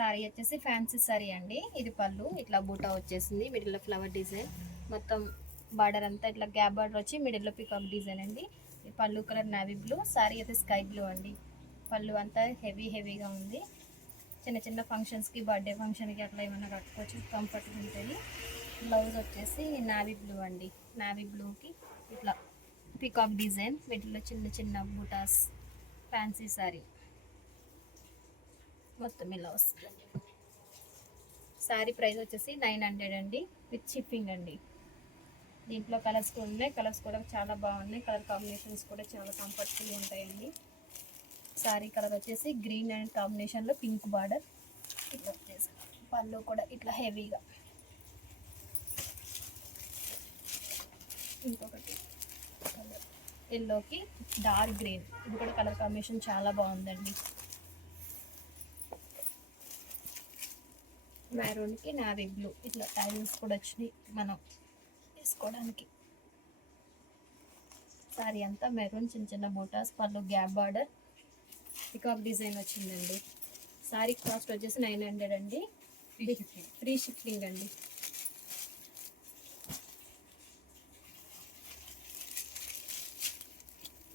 Sorry వచ్చేసి fancy sorry అండి. ఇది పళ్ళు ఇట్లా బూటా వచ్చేసింది, మిడిల్లో ఫ్లవర్ డిజైన్, మొత్తం బార్డర్ అంతా ఇట్లా గ్యాప్ బార్డర్ వచ్చి మిడిల్లో పికాక్ డిజైన్ అండి. ఈ పళ్ళు కలర్ నావీ బ్లూ, సారీ అయితే స్కై బ్లూ అండి. పళ్ళు అంతా హెవీగా ఉంది. చిన్న చిన్న ఫంక్షన్స్కి, బర్త్డే ఫంక్షన్కి అట్లా ఏమైనా కట్టుకోవచ్చు, కంఫర్ట్గా ఉంటుంది. బ్లౌజ్ వచ్చేసి నావీ బ్లూ అండి. నావీ బ్లూకి ఇట్లా పికాక్ డిజైన్, వీటిలో చిన్న చిన్న బూటాస్, ఫ్యాన్సీ సారీ మొత్తం ఇలా వస్తుంది. శారీ ప్రైస్ వచ్చేసి 900 అండి, విత్ షిప్పింగ్ అండి. దీంట్లో కలర్స్ కూడా ఉన్నాయి, కలర్స్ కూడా చాలా బాగున్నాయి. కలర్ కాంబినేషన్స్ కూడా చాలా కంఫర్టబుల్గా ఉంటాయండి. శారీ కలర్ వచ్చేసి గ్రీన్ అండ్ కాంబినేషన్లో పింక్ బార్డర్ ఇట్లా వచ్చేసి, పళ్ళు కూడా ఇట్లా హెవీగా. ఇంకొకటి ఎల్లోకి డార్క్ గ్రీన్, ఇది కూడా కలర్ కాంబినేషన్ చాలా బాగుందండి. మెరూన్కి నావీ బ్లూ, ఇట్లా టైల్స్ కూడా వచ్చినాయి మనం తీసుకోవడానికి. సారీ అంతా మెరూన్, చిన్న చిన్న బూటాస్, పళ్ళు గ్యాప్ బార్డర్, పికాక్ డిజైన్ వచ్చిందండి. సారీ కాస్ట్ వచ్చేసి 900 అండి, ఫ్రీ షిప్పింగ్ అండి.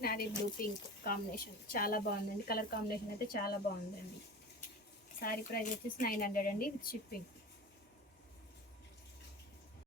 నావీ బ్లూ పింక్ కాంబినేషన్ చాలా బాగుందండి. కలర్ కాంబినేషన్ అయితే చాలా బాగుందండి. సారీ ప్రైస్ వచ్చేసి 900 అండి, విత్ షిప్పింగ్.